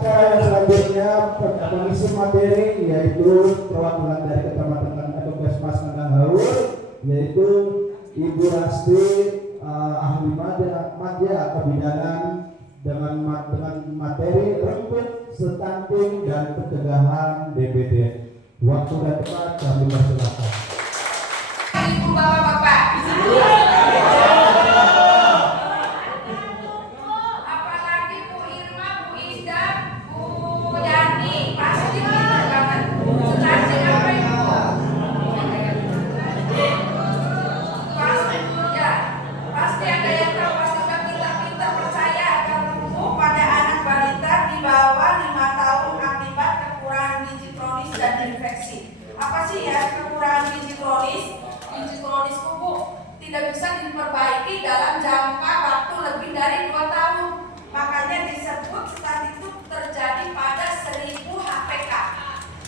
acara yang selanjutnya pengisi materi yaitu perwakilan dari Kecamatan Puskesmas Nandang Haur, yaitu Ibu Rasti ahli madya kebidanan dengan materi rembuk, stunting dan pencegahan DBD. Waktu dan tempat kami persilakan. Ibu bapak-bapak. Apalagi Bu Irma, Bu Ida, Bu Yani, pasti pintar banget. Stunting apa Ibu? Pasti ada yang tahu, pasti kita percaya akan tumbuh pada anak balita di bawah 5 tahun akibat kekurangan gizi kronis dan infeksi. Apa sih ya kekurangan gizi kronis? Gizi kronis Bu tidak bisa diperbaiki dalam jangka waktu lebih dari 2 tahun. Makanya disebut stunting itu terjadi pada 1000 HPK.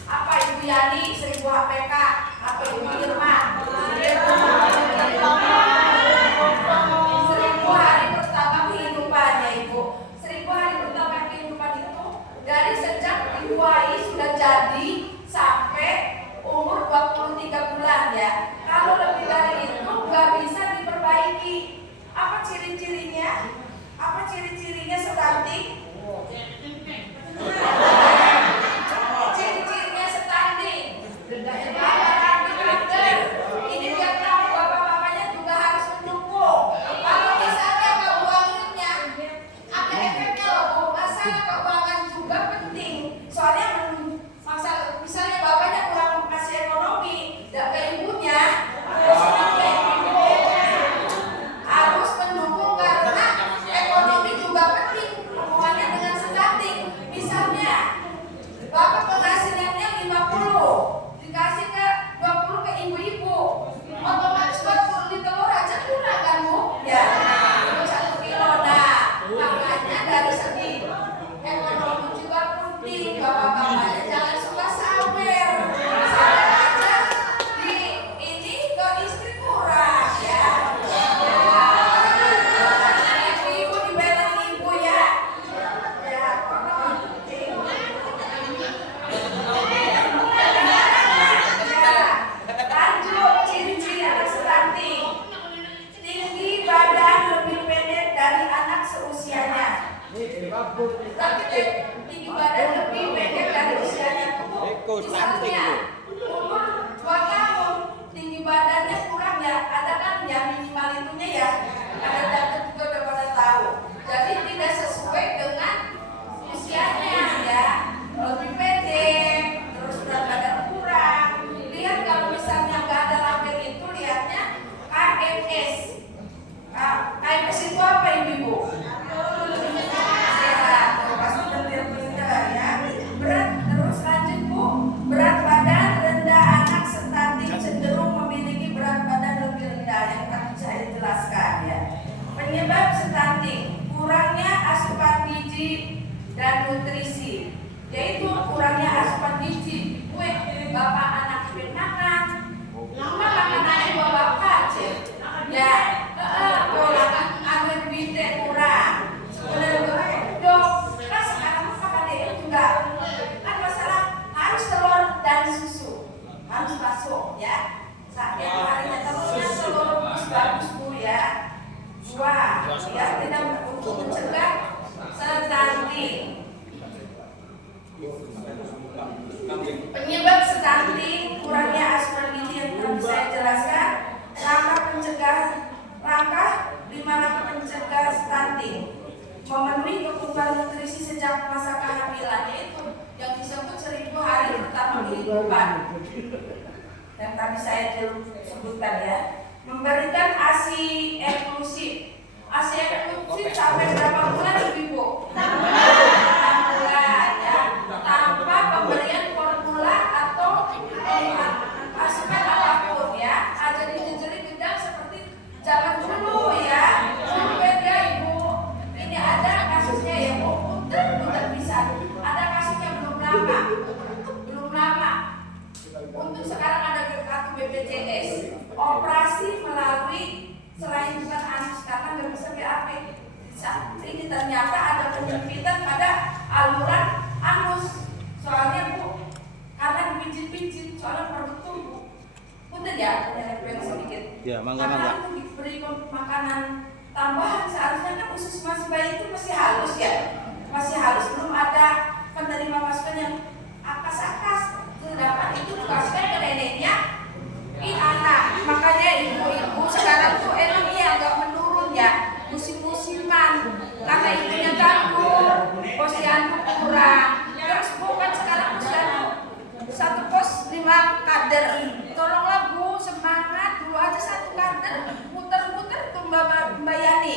Apa Ibu Yani 1000 HPK? Apa Ibu Irma? 1000 hari pertama kehidupannya Ibu. 1000 hari pertama kehidupan itu dari sejak dibuahi sudah jadi sampai umur 23 bulan ya. Kalau lebih dari itu nggak bisa diperbaiki. Apa ciri-cirinya? Apa ciri-cirinya stunting? Ciri-cirinya stunting. Ini biar tahu bapak-bapaknya juga harus mendukung. Kalau misalnya keuangannya ada efeknya loh Bu. Masalah keuangan juga penting. Soalnya masalah misalnya bapaknya kurang kasih ekonomi, tidak ke ibunya harus mendukung karena ekonomi juga penting hubungannya dengan stunting. Misalnya bapak penghasilannya 50 dikasih ke 20 ke ibu-ibu, otomatis buat beli telur aja kurang kan Bu? Ya, itu 1 kilo. Nah, makanya dari segi ekonomi juga penting bapak-bapaknya jangan suka sawer. Sawer aja di ini ke istri kurang ya. Ibu-ibu dibeleng ibu ya. Ya, penting. Lanjut ciri-ciri anak stunting. Tinggi badan lebih pendek dari anak seusianya. Tapi tinggi badan lebih pendek dari usianya Bu. Misalnya umur 2 tahun tinggi badannya kurang ya. Ada kan ya minimal itunya ya. Ada data juga udah pada tahu. Jadi tidak sesuai dengan usianya ya. Lebih pendek, terus berat badan kurang. Lihat kalau misalnya nggak ada label itu lihatnya KMS. KMS itu apa Ibu? Sehat, pasti pintar ya. Berat, terus lanjut Bu. Berat badan rendah anak stunting cenderung memiliki berat badan lebih rendah yang tadi saya jelaskan ya. Penyebab stunting kurangnya asupan gizi dan nutrisi, yaitu kurangnya asupan gizi. Bapak anak pengen makan, makan aja bapak aja. Ya, pola anu duitnya kurang. Sebenarnya dok, kan sekarang makan dia juga kan masalah harus telur dan susu harus masuk ya. Sakit harinya telur bagus Bu ya. Wah, ya tidak untuk mencegah stunting. Penyebab stunting kurangnya asupan gizi yang belum saya jelaskan. Langkah 5 langkah pencegah stunting. Memenuhi kebutuhan nutrisi sejak masa kehamilan, yaitu yang disebut 1000 hari pertama kehidupan yang tadi saya sebutkan ya. Memberikan ASI eksklusif. ASI eksklusif sampai berapa bulan Ibu? 6 bulan ya. Tanpa pemberian formula atau asupan apapun ya. Aja dijejeli gedang seperti zaman dulu ya. Beda Ibu. Ini ada kasusnya ya Bu. Udah bisa. Ada kasusnya belum lama. Untuk sekarang ada kartu BPJS. Operasi melalui selain bukan anus karena nggak bisa BAP. Ini ternyata ada penyempitan pada aluran Soalnya Bu, karena pijit-pijit, soalnya perlu tumbuh. Udah ya, punya sedikit. Ya, mangga. Karena aku diberi makanan tambahan, seharusnya kan usus masih bayi itu masih halus ya, masih halus, belum ada penerima masukan yang akas-akas. Sedangkan itu dikasihkan ke neneknya, ini anak. Makanya ibu-ibu sekarang tuh emangnya agak menurun ya, musim-musiman, karena ibunya ganggu, posyandu kurang. Terus bukan sekarang posyandu satu pos 5 kader. Tolonglah Bu, semangat dulu aja satu kader, muter-muter tuh Mbak Yani,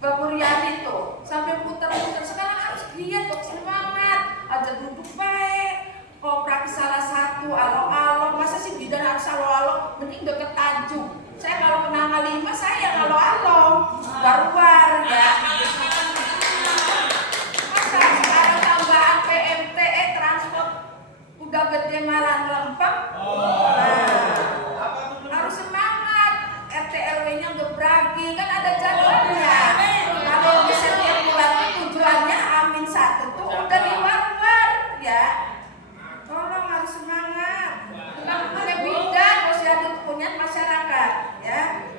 Mbak Muryani tuh sampai muter-muter. Sekarang harus giat dong, semangat aja, duduk baik. Koperasi salah satu alo-alo, masa sih bidan harus alo-alo, mending deket Tanjung. Saya kalau kena 5 saya yang alo-alo, baru-baru ya. Masa sekarang tambahan PMTE transport udah gede malah lempeng. Harus semangat, RT RW-nya gebragi, kan ada jadwalnya. Kalau bisa tiap bulan tujuannya Amin 1 tuh udah di luar ya. Tolong harus semangat. Kamu punya bidan, posyandu punya masyarakat ya.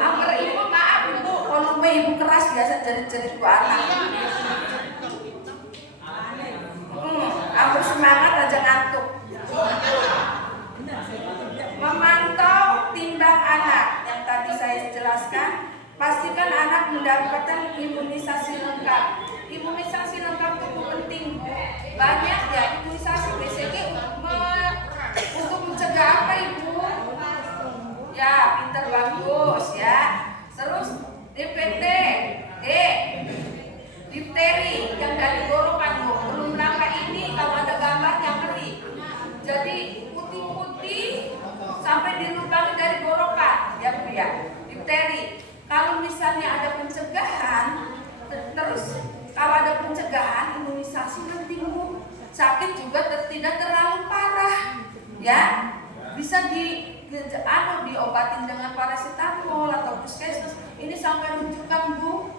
Amper ibu, maaf ibu, volume ibu keras biasa jerit-jerit bu anak. Amper semangat aja ngantuk. Memantau timbang anak yang tadi saya jelaskan, pastikan anak mendapatkan imunisasi lengkap. Imunisasi lengkap itu penting. Banyak ya imunisasi BCG untuk mencegah apa Ibu? Ya, pinter bagus ya. Terus DPT, difteri yang dari gorokan Bu. Belum langkah ini kalau ada gambar yang ngeri. Jadi putih-putih sampai dilubang dari gorokan ya Bu ya. Difteri. Kalau misalnya ada pencegahan, terus kalau ada pencegahan, imunisasi penting Bu. Sakit juga tidak terlalu parah, ya. Bisa diobatin dengan paracetamol atau puskesmas. Ini sampai rujukan Bu,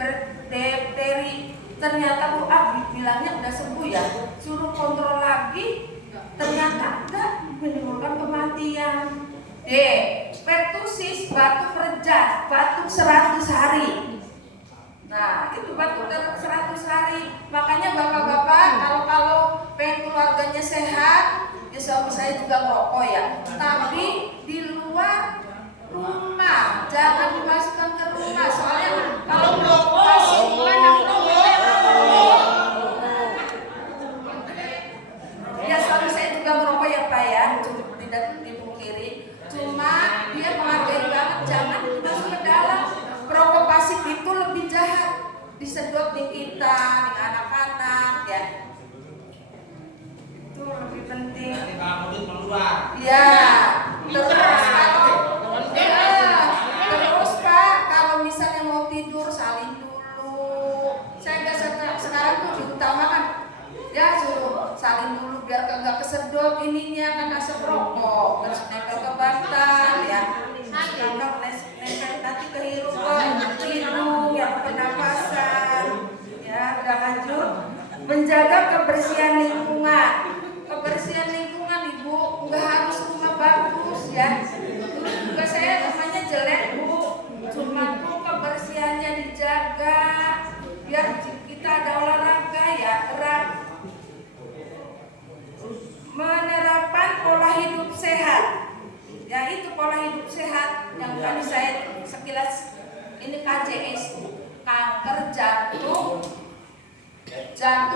berdifteri. Ternyata Bu, bilangnya udah sembuh ya. Suruh kontrol lagi, ternyata enggak, menimbulkan kematian. D. Pertusis, batuk rejah, batuk 100 hari. Nah, itu batuk 100 hari. Makanya bapak-bapak kalau pengen keluarganya sehat, ya suami saya juga ngerokok ya. Tapi di luar rumah, jangan dimasukkan ke rumah. Soalnya kalau merokok pasti banyak ya, suami saya juga ngerokok ya Pak ya, tidak dipungkiri. Cuma dia menghargai banget, jangan masuk ke dalam. Perokok pasif itu lebih jahat, disedot di kita, di anak-anak ya. Itu lebih penting. Ya, terus Pak, kalau misalnya mau tidur salin dulu. Saya nggak sekarang tuh diutamakan, ya suruh salin dulu biar nggak kesedot ininya kan asap rokok, terus nempel ke bantal ya. Kalau nempel nanti kehirup ke hidung ya, pernapasan ya. Udah lanjut, menjaga kebersihan lingkungan. Kebersihan lingkungan Ibu, nggak harus rumah bagus ya. Dulu juga saya rumahnya jelek Bu, cuma tuh kebersihannya dijaga biar kita ada olahraga ya, gerak. Menerapkan pola hidup sehat. Ya itu pola hidup sehat yang tadi saya sekilas ini KJS, kanker jantung,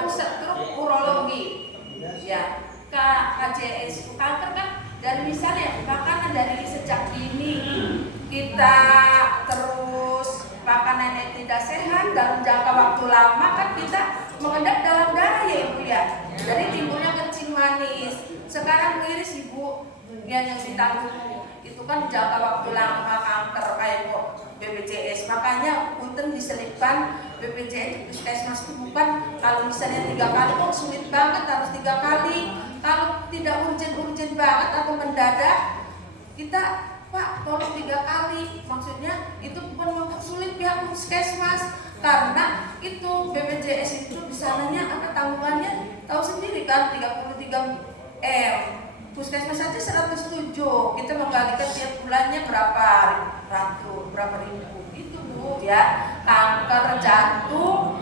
stroke, urologi. Ya, KJS kanker kan dari misalnya makanan dari sejak dini kita terus makanan yang tidak sehat dalam jangka waktu lama kan kita mengendap dalam darah ya Ibu ya. Jadi timbulnya kencing manis. Sekarang miris Ibu yang ditanggung itu kan jangka waktu lama kanker kayak kok BPJS. Makanya punten diselipkan BPJS puskesmas itu bukan kalau misalnya 3 kali kok sulit banget harus 3 kali. Kalau tidak urgent banget atau mendadak kita Pak tolong 3 kali. Maksudnya itu bukan mempersulit pihak puskesmas karena itu BPJS itu di sananya apa kan 33 M. Puskesmas saja 107. Kita mengalikan tiap bulannya berapa ribu itu Bu ya. Kanker jantung,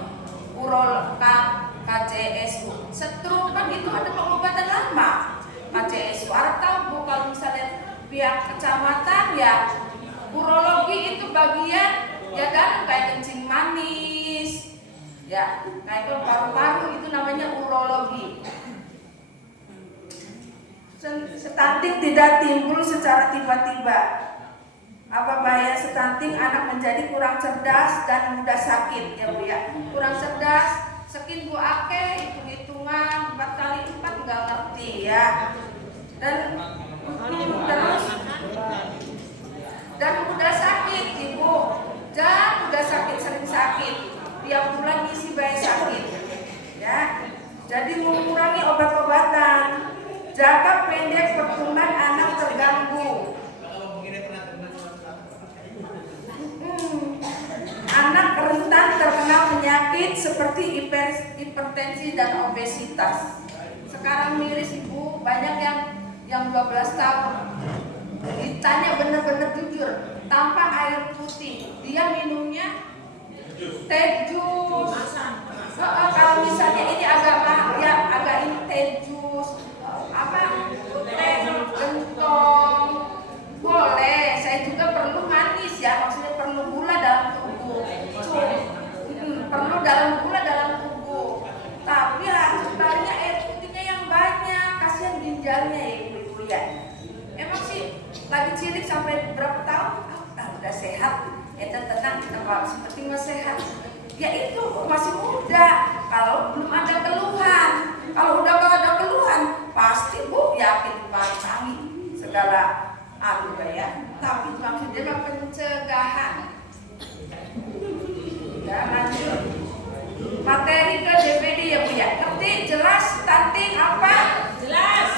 KCSU, stroke kan itu ada pengobatan lama. KCSU, harap tahu Bu kalau misalnya pihak kecamatan ya urologi itu bagian ya kan kayak kencing manis, ya kayak paru-paru itu namanya urologi. Stunting tidak timbul secara tiba-tiba. Apa bahaya stunting? Anak menjadi kurang cerdas dan mudah sakit ya Bu ya. Kurang cerdas, sekin Bu ake, hitung-hitungan 4 kali 4 nggak ngerti ya. Dan terus dan mudah sakit Ibu. Dan mudah sakit, sering sakit. Tiap bulan ngisi bayi sakit. Ya. Jadi mengurangi obat-obatan. Jangka pendek pertumbuhan anak terganggu. Anak rentan terkena penyakit seperti hipertensi dan obesitas. Sekarang miris Ibu, banyak yang 12 tahun. Ditanya benar-benar jujur, tanpa air putih, dia minumnya teh jus. Kalau misalnya ini agak ini teh jus, teh gentong, boleh. Saya juga perlu manis ya, maksudnya perlu gula dalam tubuh. Perlu gula dalam tubuh. Tapi harus banyak air putihnya yang banyak, kasihan ginjalnya ya Ibu ya. Emang sih lagi cilik sampai berapa tahun? Udah sehat. Tenang, kita seperti nggak sehat. Ya itu masih muda. Kalau belum ada keluhan, kalau udah ada keluhan, pasti Bu yakin paling segala ya. Tapi maksudnya mah pencegahan. Ya lanjut. Materi ke DPD ya Bu ya. Ngerti jelas stunting apa? Jelas.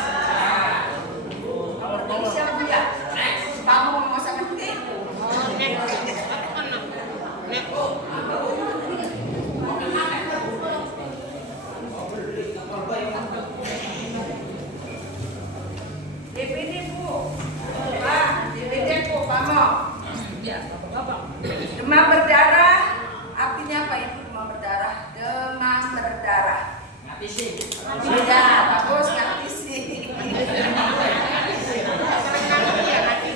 Siapa Bu ya? Kamu mau masa ngerti? DPD Bu. DPD Bu, kamu. Demam berdarah. Artinya apa itu demam berdarah? Demam berdarah. Ya, bagus ngerti sih.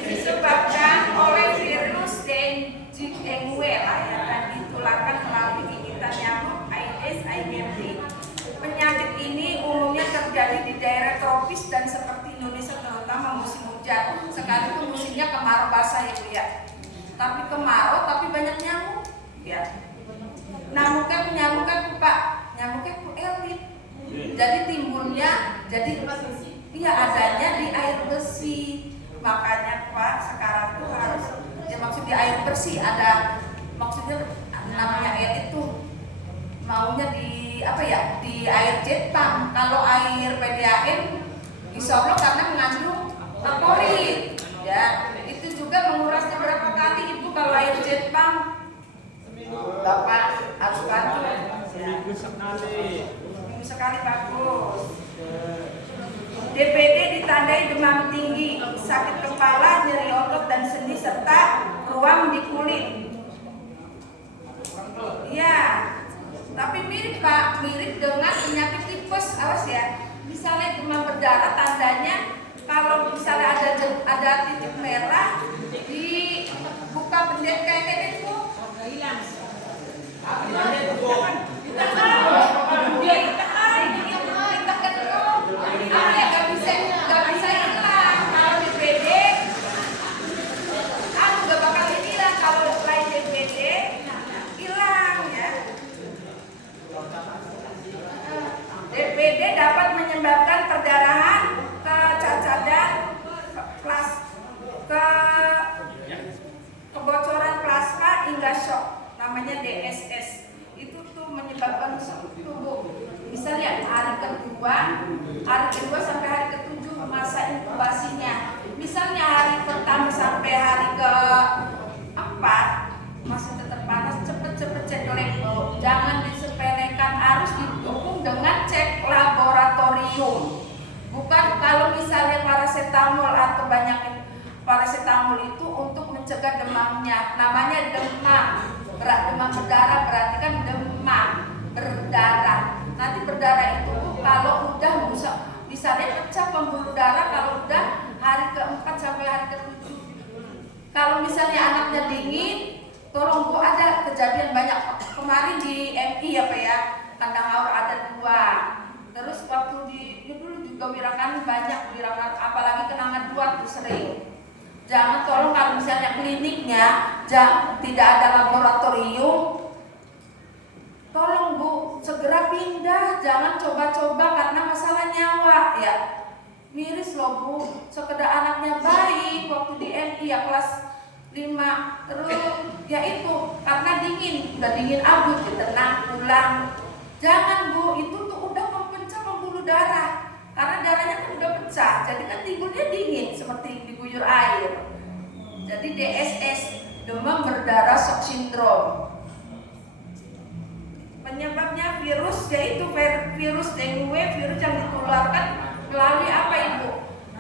Disebabkan oleh virus dengue lah ya, dan ditularkan melalui gigitan nyamuk Aedes aegypti. Penyakit ini umumnya terjadi di daerah tropis dan seperti Indonesia terutama musim hujan. Sekalipun musimnya kemarau basah ya Bu ya. Tapi kemarau tapi banyak nyamuk ya. Nyamuknya Pak, nyamuknya Bu elit. Jadi timbulnya adanya di air besi. Makanya Pak sekarang tuh harus ya maksud di air bersih ada maksudnya namanya air itu maunya di air jet pump. Kalau air PDAM insya Allah karena mengandung merkuri ya. Itu juga mengurasnya berapa kali Ibu kalau air jet pump? Bapak harus bantu ya. Minggu sekali bagus. DPD ditandai demam tinggi, sakit kepala, nyeri otot dan sendi serta ruam di kulit. Ya, tapi mirip Pak, mirip dengan penyakit tipes. Awas ya. Misalnya demam berdarah tandanya kalau misalnya ada titik merah di buka pendet kayak itu. Hilang. DPD dapat menyebabkan perdarahan, kecacatan, kebocoran plasma hingga shock, namanya DSS. Itu tuh menyebabkan tubuh. Misalnya hari kedua sampai hari ke-7 masa inkubasinya. Misalnya hari pertama sampai hari ke-4 masih tetap panas, cepet-cepet cek level. Jangan disepelekan, harus didukung dengan cek laboratorium. kebanyakan paracetamol itu untuk mencegah demamnya. Namanya demam. Demam berdarah berarti kan demam berdarah. Nanti berdarah itu kalau udah misalnya pecah pembuluh darah kalau udah hari ke-4 sampai hari ke-7. Kalau misalnya anaknya dingin, tolong Bu, ada kejadian banyak kemarin di MI ya Pak ya, kandang haur ada 2. Terus waktu dulu juga Wirangan banyak, Wirangan apalagi Kenangan 2 tuh sering. Jangan, tolong kalau misalnya kliniknya tidak ada laboratorium, tolong Bu segera pindah, jangan coba-coba karena masalah nyawa ya. Miris loh Bu, sekedar anaknya baik waktu di MI ya kelas 5, terus ya itu karena dingin, udah dingin abut ditenang pulang. Jangan Bu, itu tuh udah mempecah pembuluh darah karena darahnya kan udah pecah, jadi kan timbulnya dingin seperti diguyur air. Jadi DSS, demam berdarah shock syndrome. Penyebabnya virus, yaitu virus dengue, virus yang ditularkan melalui apa Ibu?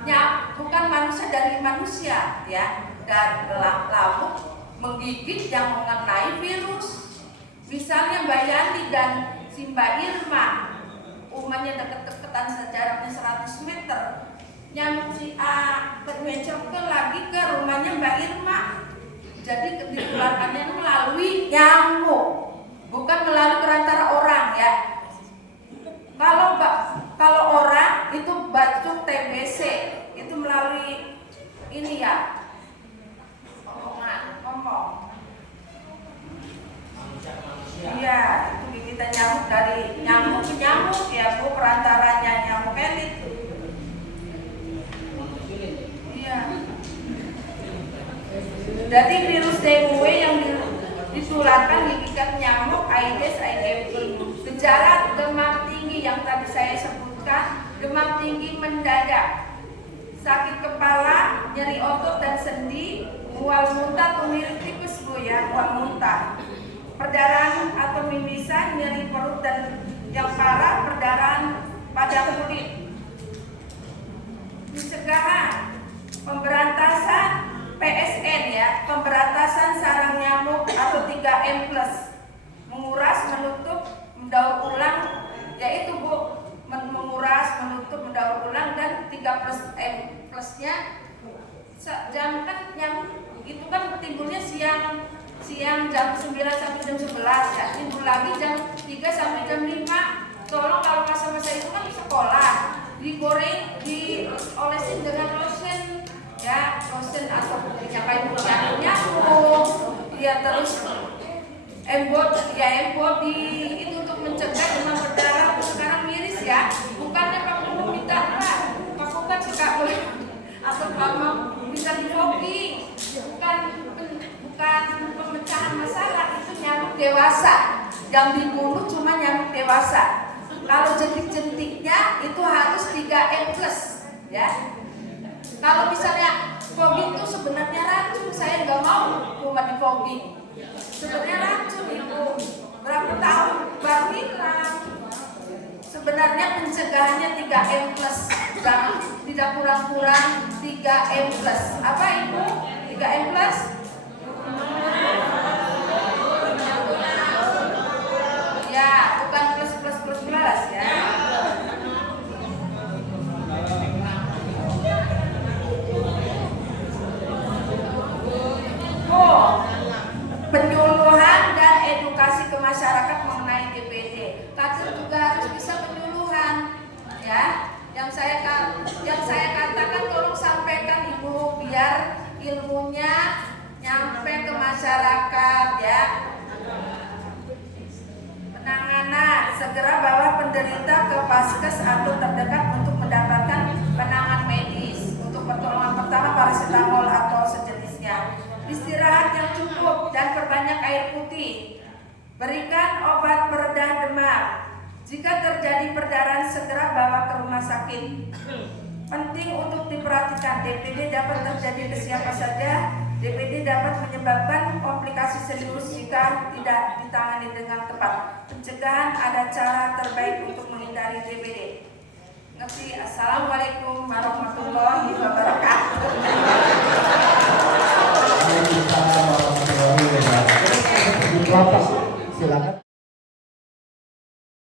Ya, bukan manusia dari manusia ya, dan lamuk menggigit yang mengenai virus. Misalnya Mbak Yani dan si Mbak Irma, umumnya deket-deketan jaraknya 100 meter, nyamuk si A bermencong lagi ke rumahnya Mbak Irma. Jadi ditularkannya melalui nyamuk, bukan melalui perantara orang ya. Kalau orang itu batuk TBC itu melalui ini ya, ngomong. Iya, itu gigitan nyamuk dari nyamuk ke nyamuk ya Bu, perantaranya nyamuk elit. Iya. Jadi virus dengue yang ditularkan gigitan nyamuk Aedes aegypti. Gejala demam tinggi yang tadi saya sebutkan, demam tinggi mendadak, sakit kepala, nyeri otot dan sendi, mual muntah atau mirip tipes Bu ya, mual muntah, perdarahan atau mimisan, nyeri perut dan yang parah, perdarahan pada kulit. Pencegahan, pemberantasan PSN ya, pemberantasan sarang nyamuk atau 3M+, menguras, menutup, mendaur ulang, yaitu Bu, menguras, menutup, mendaur ulang, dan 3+M+-nya jam kan nyamuk itu kan timbulnya siang jam 9 sampai jam 11 ya, timbul lagi jam 3 sampai jam 5. Tolong kalau masa-masa itu kan sekolah, digoreng, diolesin dengan lotion ya, lotion atau minyak kayu nyamuk ya, terus embod di itu untuk mencegah demam berdarah. Sekarang miris ya, bukannya pakai minum darah, pakai suka boleh atau mau bisa difogging, bukan pemecahan masalah, itu nyamuk dewasa yang dibunuh cuma nyamuk dewasa. Kalau jentik-jentiknya itu harus 3M+ ya. Kalau misalnya fogging itu sebenarnya racun, saya nggak mau cuma di fogging. Sebenarnya racun itu berapa tahun baru hilang. Sebenarnya pencegahannya 3M+, jangan tidak kurang-kurang 3M+. Apa Ibu? 3M+? Ya, bukan plus ya. Penyuluhan dan edukasi ke masyarakat mengenai DPD. Kader juga harus bisa penyuluhan, ya. Yang saya katakan tolong sampaikan Ibu biar ilmunya nyampe ke masyarakat, ya. Penanganan, segera bawa penderita ke vaskes atau terdekat untuk mendapatkan penanganan medis. Untuk pertolongan pertama paracetamol atau sejenisnya. Istirahat yang cukup dan perbanyak air putih. Berikan obat peredah demam. Jika terjadi perdarahan segera bawa ke rumah sakit. Penting untuk diperhatikan, DPD dapat terjadi ke siapa saja. DPD dapat menyebabkan komplikasi serius jika tidak ditangani dengan tepat. Pencegahan ada cara terbaik untuk menghindari DPD. Ngerti? Assalamualaikum warahmatullahi wabarakatuh. Waalaikumsalam warahmatullahi wabarakatuh. Silakan.